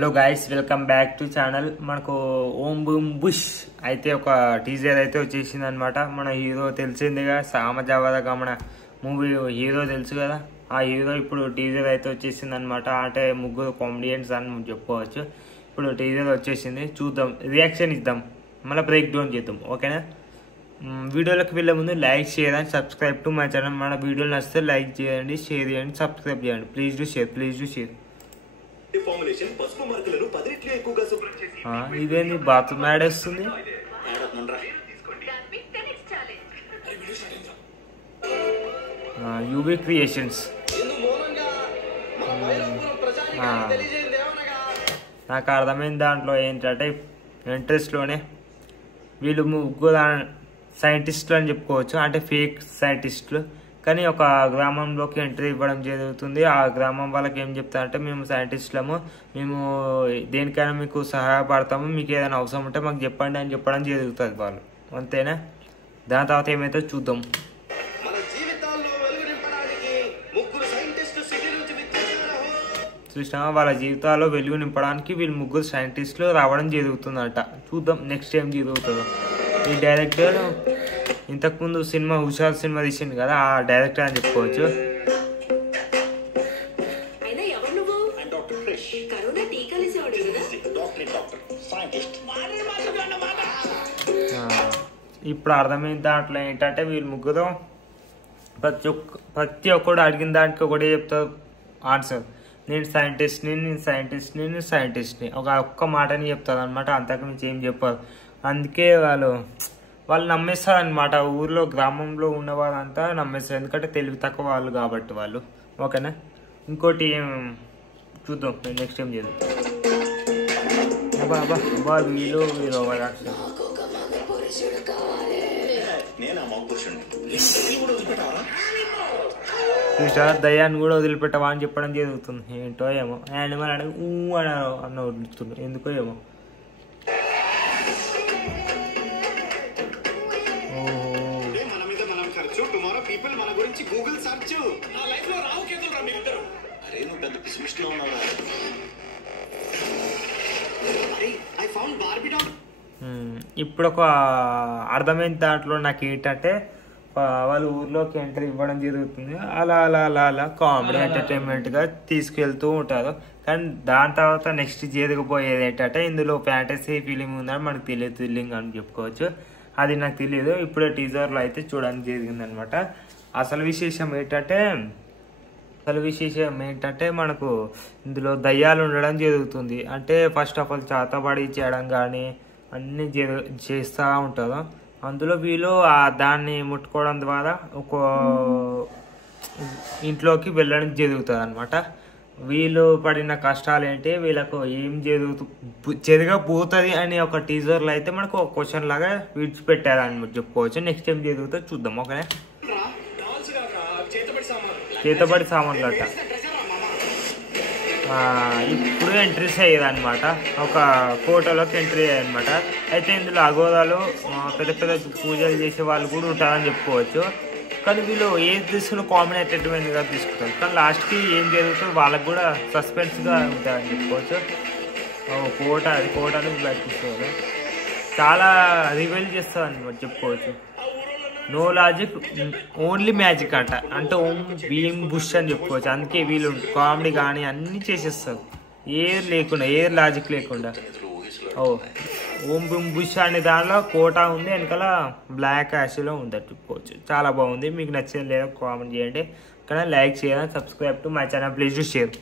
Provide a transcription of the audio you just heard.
Hello guys, welcome back to channel. మనకు ఓం boom bush అయితే ఒక టీజర్ అయితే వచ్చేసింది అనమాట. మన హీరో తెలిసిందిగా, సామజావద గమన మూవీ హీరో తెలుసు కదా, ఆ హీరో ఇప్పుడు టీజర్ అయితే వచ్చేసింది అనమాట. అంటే ముగ్గురు కామెడియన్స్ అని చెప్పుకోవచ్చు. ఇప్పుడు టీజర్ వచ్చేసింది, చూద్దాం, రియాక్షన్ ఇద్దాం, మళ్ళీ బ్రేక్ డౌన్ చేద్దాం, ఓకేనా. వీడియోలోకి వెళ్ళే ముందు like, share and subscribe to my channel. మన వీడియోలు నచ్చితే లైక్ చేయండి, షేర్ చేయండి, సబ్స్క్రైబ్ చేయండి. Please do share. ఇదేంది బాత్రూమ్ యాడ్ వస్తుంది? UB creations. నాకు అర్థమైంది దాంట్లో ఏంటంటే, ఇంట్రెస్ట్లోనే వీళ్ళు ముగ్గురు సైంటిస్టులు అని చెప్పుకోవచ్చు, అంటే ఫేక్ సైంటిస్టులు. కానీ ఒక గ్రామంలోకి ఎంట్రీ ఇవ్వడం జరుగుతుంది. ఆ గ్రామం వాళ్ళకి ఏం చెప్తారంటే, మేము సైంటిస్టులము, మేము దేనికైనా మీకు సహాయపడతాము, మీకు ఏదైనా అవసరం ఉంటే మాకు చెప్పండి అని చెప్పడం జరుగుతుంది వాళ్ళు, అంతేనా. దాని తర్వాత ఏమైతే చూద్దాం. చూసినా వాళ్ళ జీవితాల్లో వెలుగు నింపడానికి వీళ్ళు ముగ్గురు సైంటిస్టులు రావడం జరుగుతుందట. చూద్దాం నెక్స్ట్ ఏం జరుగుతుందో. ఈ డైరెక్టర్ ఇంతకుముందు సినిమా హుషార్ సినిమా తీసింది కదా, ఆ డైరెక్టర్ అని చెప్పుకోవచ్చు. ఇప్పుడు అర్థమైన దాంట్లో ఏంటంటే, వీళ్ళు ముగ్గురు ప్రతి ఒక్కడు అడిగిన దానికి ఒకటే చెప్తారు ఆన్సర్. నేను సైంటిస్ట్ని ఒక్క మాటని చెప్తారు అనమాట, అంతకు మించి ఏం చెప్పారు. అందుకే వాళ్ళు నమ్మేస్తారు అనమాట. ఊర్లో గ్రామంలో ఉన్న వాళ్ళంతా నమ్మేస్తారు, ఎందుకంటే తెలివి తక్కువ వాళ్ళు కాబట్టి వాళ్ళు, ఓకేనా. ఇంకోటి చూద్దాం నెక్స్ట్ ఏం చేద్దాం. వీళ్ళు చూసా, దయ్యాన్ని కూడా వదిలిపెట్టవా అని చెప్పడం జరుగుతుంది. ఏంటో ఏమో, యానిమల్ అని అన్న వదులుతుంది, ఎందుకో ఏమో. ఇప్పుడు ఒక అర్థమైన దాంట్లో నాకు ఏంటంటే, వాళ్ళు ఊర్లోకి ఎంట్రీ ఇవ్వడం జరుగుతుంది, అలా కామెడీ ఎంటర్టైన్మెంట్గా తీసుకెళ్తూ ఉంటారు. కానీ దాని తర్వాత నెక్స్ట్ జరగబోయేది ఏంటంటే, ఇందులో ఫ్యాంటసీ ఫీలింగ్ ఉందని మనకు తెలియదు, థ్రిల్లింగ్ అని చెప్పుకోవచ్చు. అది నాకు తెలియదు, ఇప్పుడే టీజర్లో అయితే చూడడానికి జరిగిందనమాట. అసలు విశేషం ఏంటంటే మనకు ఇందులో దయ్యాలు ఉండడం జరుగుతుంది. అంటే ఫస్ట్ ఆఫ్ ఆల్ చేతబడి చేయడం కానీ అన్నీ చేస్తూ ఉంటారు. అందులో వీళ్ళు దాన్ని ముట్టుకోవడం ద్వారా ఒక ఇంట్లోకి వెళ్ళడం జరుగుతుంది అనమాట. వీళ్ళు పడిన కష్టాలు ఏంటి, వీళ్ళకు ఏం జరగబోతుంది అని ఒక టీజర్లో అయితే మనకు ఒక క్వశ్చన్ లాగా విడిచిపెట్టారని చెప్పుకోవచ్చు. నెక్స్ట్ ఏం జరుగుతుందో చూద్దాం, ఓకే. చేతబడి సామాన్లు అట ఇప్పుడు ఎంట్రీస్ అయ్యేది అనమాట. ఒక కోటలోకి ఎంట్రీ అయ్యాయన్నమాట. అయితే ఇందులో అఘోరాలు, పెద్ద పెద్ద పూజలు చేసే వాళ్ళు కూడా ఉంటారని చెప్పుకోవచ్చు. కానీ వీళ్ళు ఏది తీసుకున్న కామెడీ ఎంటర్టైన్మెంట్గా తీసుకుంటారు. కానీ లాస్ట్కి ఏం జరుగుతుందో వాళ్ళకు కూడా సస్పెన్స్గా ఉంటారని చెప్పుకోవచ్చు. కోటని బయటకు చాలా రివీల్ చేస్తారు అని చెప్పుకోవచ్చు. నో లాజిక్, ఓన్లీ మ్యాజిక్ అంటే ఓం భీమ్ బుష్ అని చెప్పుకోవచ్చు. అందుకే వీళ్ళు కామెడీ కానీ అన్నీ చేసేస్తారు, ఏర్ లాజిక్ లేకుండా. ఓం భీమ్ బుష్ అనే దానిలో కోట ఉంది, వెనకాల బ్లాక్ యాష్లో ఉంది చెప్పుకోవచ్చు. చాలా బాగుంది. మీకు నచ్చింది లేదా కామెంట్ చేయండి, కానీ లైక్ చేయాలి, subscribe to my channel, please do share.